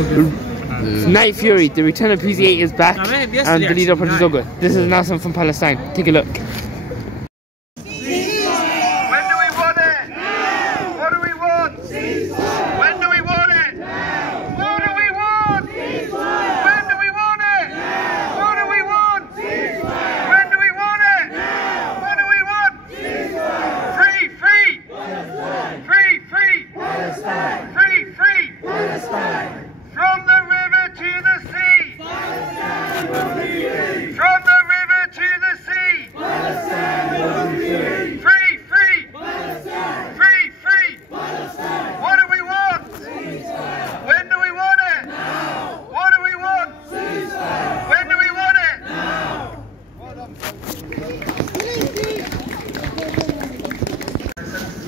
Night Fury, the return of PZ8 is back, and the lead-up is so good. This is an announcement from Palestine. Take a look.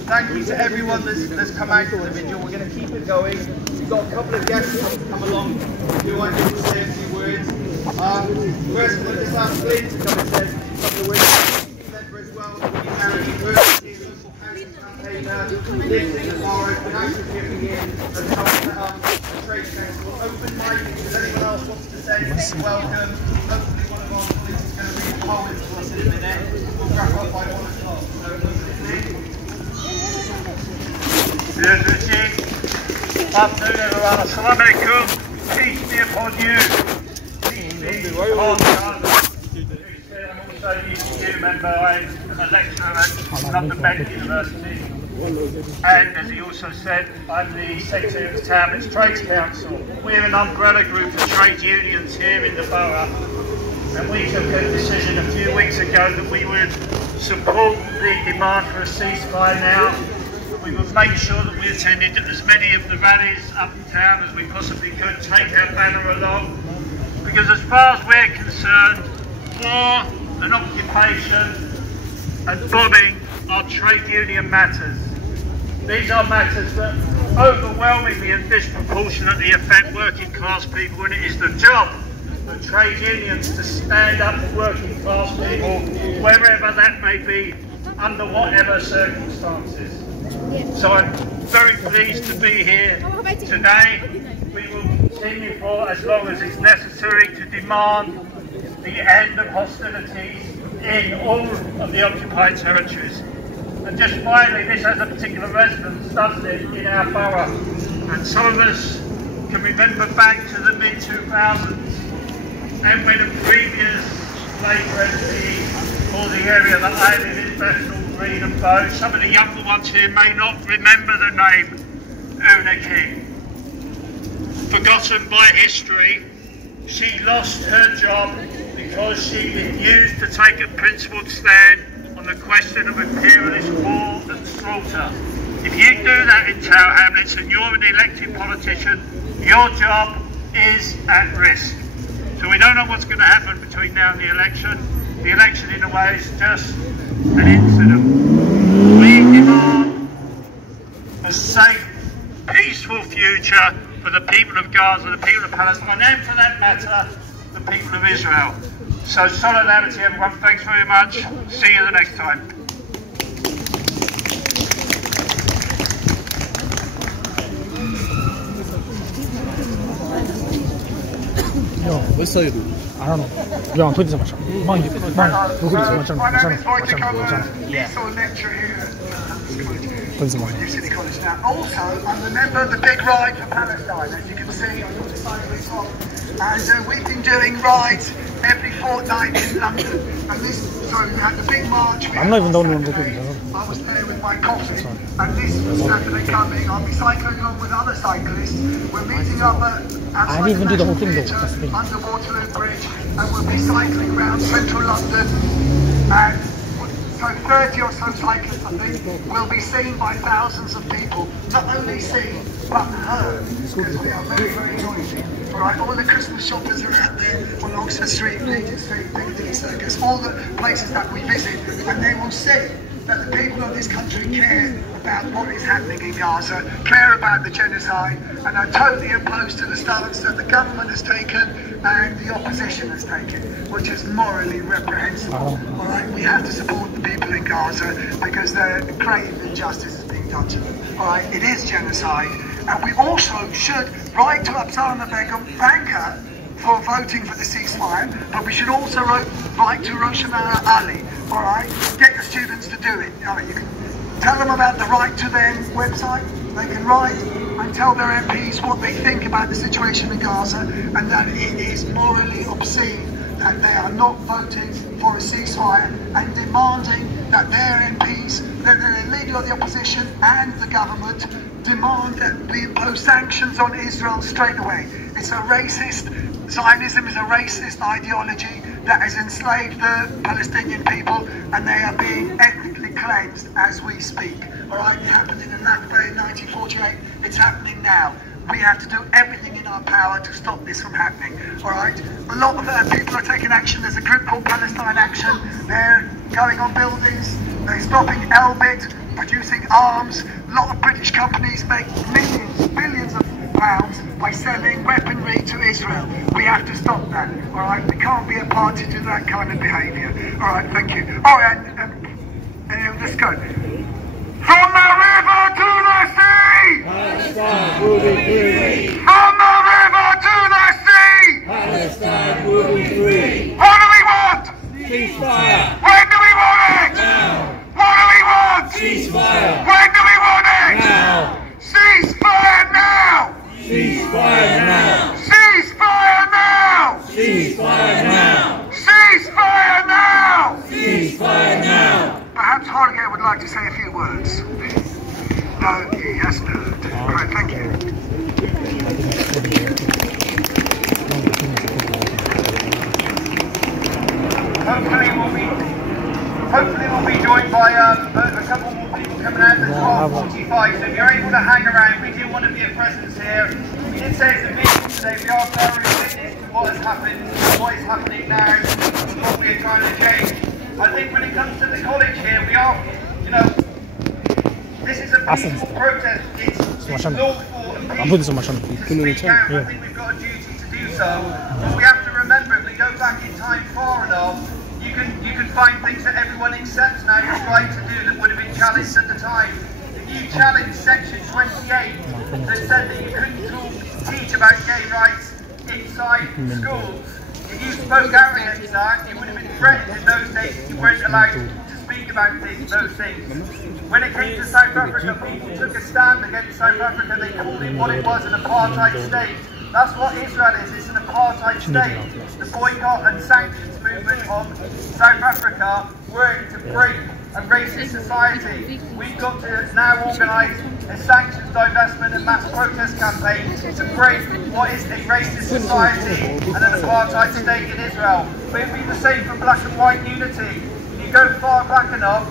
Thank you to everyone that's come out to the video. We're going to keep it going. We've got a couple of guests come along who I need to say a few words. First, we'll just ask Flynn to come and say a couple of words. Remember as well, the University Local Housing Campaigner, lives in the bar, has been active here and helping set up the Trade Council. Open mic, if anyone else wants to say anything, welcome. Hopefully one of our colleagues is going to read a poem to us in a minute. We'll wrap up by 1 o'clock. So, Afternoon everyone, Assalamu alaikum, peace be upon you, peace be upon us. I'm also a UCU member, I'm a lecturer at London Bank University, and as he also said, I'm the Secretary of the Townlets Trades Council. We're an umbrella group of trade unions here in the borough, and we took a decision a few weeks ago that we would support the demand for a ceasefire now. We would make sure that we attended as many of the rallies up in town as we possibly could, take our banner along, because as far as we're concerned, war and occupation and bombing are trade union matters. These are matters that overwhelmingly and disproportionately affect working class people, and it is the job of trade unions to stand up for working class people, wherever that may be, under whatever circumstances. So I'm very pleased to be here today. We will continue for as long as it's necessary to demand the end of hostilities in all of the occupied territories. And just finally, this has a particular resonance, doesn't it, in our borough. And some of us can remember back to the mid-2000s, and when a previous Labour MP for the area that I live in, Bristol, Green and Bow, some of the younger ones here may not remember the name Una King. Forgotten by history, she lost her job because she refused to take a principled stand on the question of imperialist war and slaughter. If you do that in Tower Hamlets and you're an elected politician, your job is at risk. So we don't know what's going to happen between now and the election. The election, in a way, is just an incident. We demand a safe, peaceful future for the people of Gaza, the people of Palestine, and for that matter, the people of Israel. So solidarity, everyone. Thanks very much. See you the next time. No, what's up? I don't know. Yeah, I'm putting so much. My name is lecturer here at New City College now. Also, I'm a member of the Big Ride for Palestine, as you can see. And we've been doing rides every fortnight in London. And this, so we had the big march. I'm not even the only one looking. I was there with my coffee, and this Saturday coming, I'll be cycling along with other cyclists. We're meeting up at I didn't even do the whole thing though. under Waterloo Bridge, and we'll be cycling around central London. And so 30 or so cyclists, I think, will be seen by thousands of people. Not only seen, but heard, because we are very, very noisy. Right, all the Christmas shoppers are out there on Oxford Street, Regent Street, Piccadilly Circus, all the places that we visit, and they will see that the people of this country care about what is happening in Gaza, care about the genocide, and are totally opposed to the stance that the government has taken and the opposition has taken, which is morally reprehensible. All right, we have to support the people in Gaza because their grave injustice is being done to them. All right, it is genocide, And we also should write to Absalom Begum, thank her for voting for the ceasefire, but we should also write to Roshamara Ali, all right? Get the students to do it. All right, you can tell them about the Right to Them website. They can write and tell their MPs what they think about the situation in Gaza, and that it is morally obscene that they are not voting for a ceasefire, and demanding that their MPs, that the leader of the opposition and the government demand that we impose sanctions on Israel straight away. It's a racist, Zionism is a racist ideology that has enslaved the Palestinian people, and they are being ethnically cleansed as we speak. All right, it happened in the Nakba in 1948, it's happening now. We have to do everything in our power to stop this from happening, all right? A lot of people are taking action. There's a group called Palestine Action. They're going on buildings. They're stopping Elbit, producing arms. A lot of British companies make millions, billions of pounds by selling weaponry to Israel. We have to stop that, all right? We can't be a party to that kind of behaviour. All right, thank you. Oh, and let's go. From the river to the sea! Palestine will be free! From the river to the sea! Palestine will be free! What do we want? Ceasefire! When do we want it? Now! What do we want? Ceasefire! When do we want it? Now! Ceasefire now! Ceasefire now! Ceasefire now! Ceasefire now! Ceasefire now! Ceasefire now! Perhaps Jorge would like to say a few words. No, he hasn't heard. All right, thank you. Hopefully we'll be joined by a couple more people coming out at 12:45. So if you're able to hang around, we do want to be a presence here. We did say it's a meeting today. We are very witness to what has happened, what is happening now, and what we are trying to change. I think when it comes to the college here, we are, this is a peaceful protest. It's lawful and peaceful to speak out. I think we've got a duty to do so. But we have to remember, if we go back in time far enough, you can find things that everyone accepts now is right to do that would have been challenged at the time. If you challenge section 28 that said that you couldn't teach about gay rights inside schools, if you spoke out against that, you would have been threatened in those days. You weren't allowed to speak about those things. When it came to South Africa, people took a stand against South Africa. They called it what it was, an apartheid state. That's what Israel is. It's an apartheid state. The boycott and sanctions movement of South Africa worked to break a racist society. We've got to now organise a sanctions, divestment and mass protest campaign to break what is a racist society and an apartheid state in Israel. But it'd be the same for black and white unity. If you go far back enough,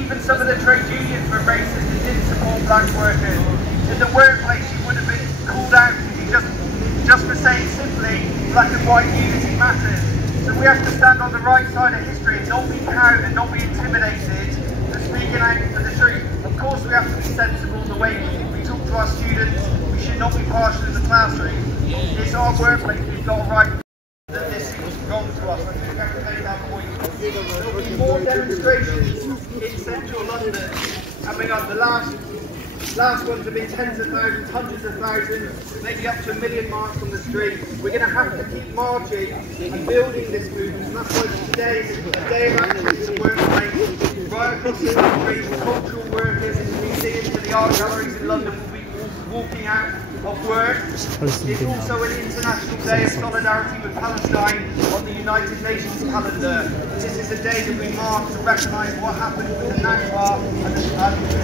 even some of the trade unions were racist and didn't support black workers. In the workplace, you would have been called out if you just for saying simply black and white unity matters. So we have to stand on the right side of history and not be cowed and not be intimidated for speaking out for the truth. Of course we have to be sensible in the way we talk to our students. We should not be partial in the classroom. It's our workplace, we've got a right that this is wrong to us. I think we have to make that point. There will be more demonstrations in central London coming up. The last ones have been tens of thousands, hundreds of thousands, maybe up to 1 million marks on the street. We're going to have to keep marching and building this movement, and that's why today is a day of action in the workplace. Right across the country, cultural workers in the museums and the art galleries in London will be walking out of work. It's also an international day of solidarity with Palestine on the United Nations calendar. This is a day that we mark to recognise what happened with the Nakba and the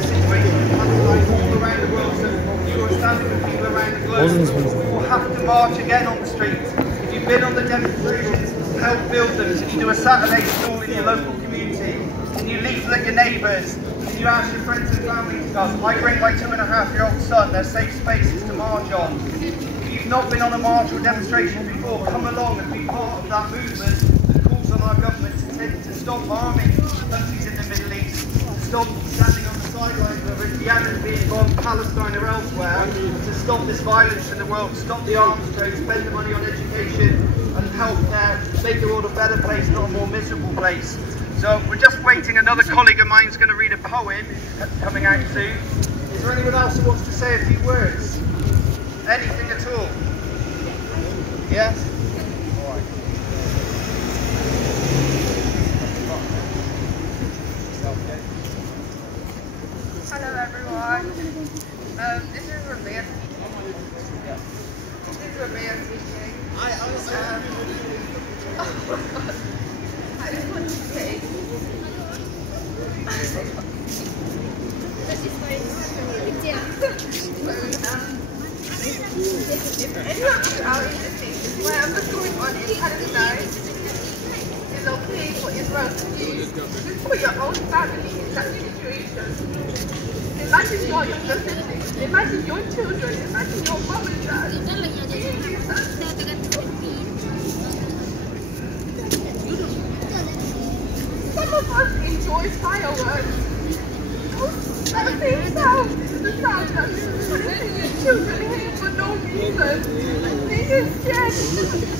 situation in Palestine all around the world. So you are standing with people around the globe. We will have to march again on the streets. If you've been on the demonstrations, help build them. Can you do a Saturday school in your local community? Can you leaflet your neighbours? Can you ask your friends and family to come? I bring my 2.5-year-old son. They're safe spaces to march on. If you've not been on a march or demonstration before, come along and be part of that movement that calls on our government to stop arming countries in the Middle East, to stop standing on the sidelines of it, Yemen being bombed, Palestine or elsewhere, to stop this violence in the world, stop the arms trade, spend the money on education and help make the world a better place, not a more miserable place. So we're just waiting. Another colleague of mine is going to read a poem coming out soon. Is there anyone else who wants to say a few words? Yes? Alright. Hello everyone. This is Rabea. This is Rabea speaking. Oh my god. I just want to say. If anyone's out in the States, whatever's going on in Palestine is okay for Israel to do. Just for your own family in that situation. Imagine your younger siblings, imagine your children, imagine your mom and dad. Some of us enjoy fireworks. At the same time, the sound that putting your children here for no reason. They get scared.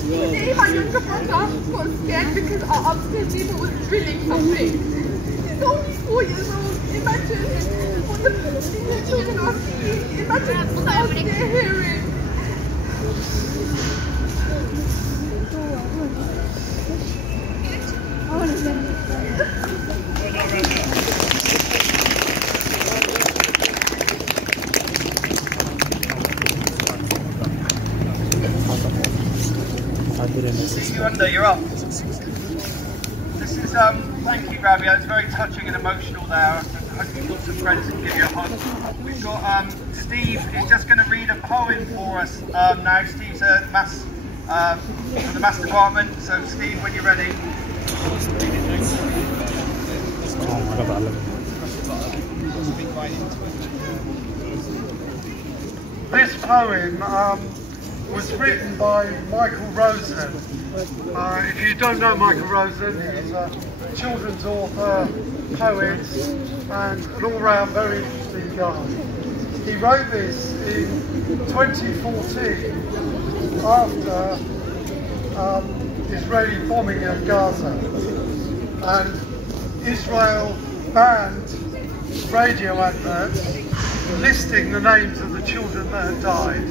Today my younger brother got scared because our upstairs neighbor was drilling something. He's only 4 years old. Imagine what the Palestinian children are seeing. Imagine the sounds they're hearing. You're up. This is, thank you, Rabia. It's very touching and emotional there. I hope you've got some friends who can give you a hug. We've got Steve is just going to read a poem for us now. Steve's a maths from the maths department. So, Steve, when you're ready. This poem was written by Michael Rosen. If you don't know Michael Rosen, he's a children's author, poet, and an all-round very interesting guy. He wrote this in 2014 after Israeli bombing of Gaza, and Israel banned radio adverts listing the names of the children that had died.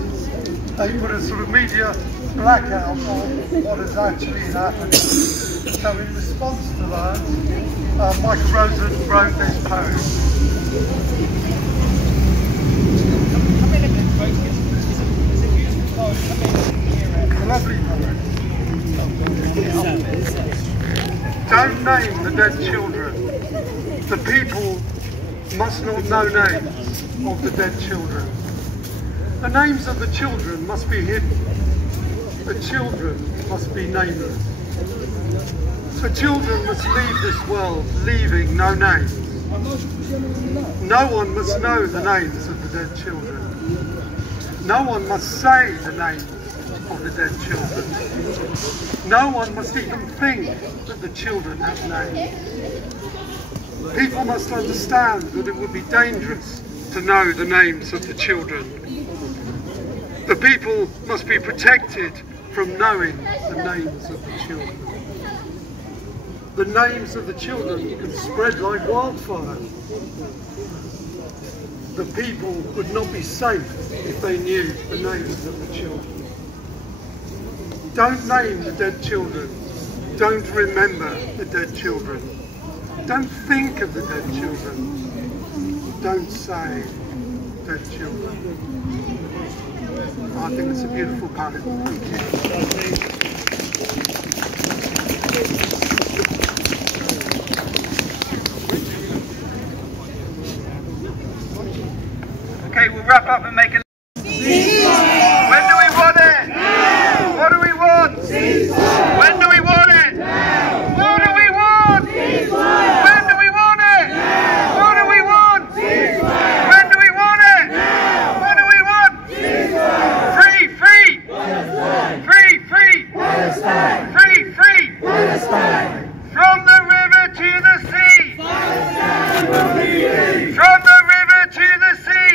They put a sort of media blackout on what has actually happened. So in response to that, Michael Rosen wrote this poem. It's a lovely poem. Don't name the dead children. The people must not know names of the dead children. The names of the children must be hidden. The children must be nameless. The children must leave this world leaving no names. No one must know the names of the dead children. No one must say the names of the dead children. No one must even think that the children have names. People must understand that it would be dangerous to know the names of the children. The people must be protected from knowing the names of the children. The names of the children can spread like wildfire. The people would not be safe if they knew the names of the children. Don't name the dead children. Don't remember the dead children. Don't think of the dead children. Don't say dead children. I think it's a beautiful poem. Thank you. Okay, we'll wrap up and make a... When do we want it? Now. What do we want? When do we want it? Now. What do we want? When do we want it? Now. What do we want? When do we want it? Now. What do we want? Free, free! Free, free! Free, free! From the river to the sea! From the river to the sea!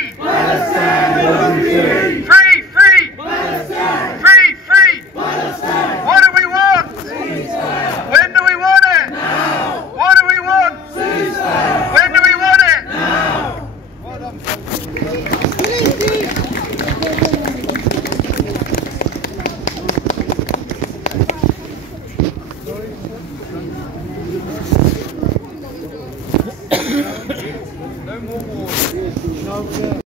No more wars.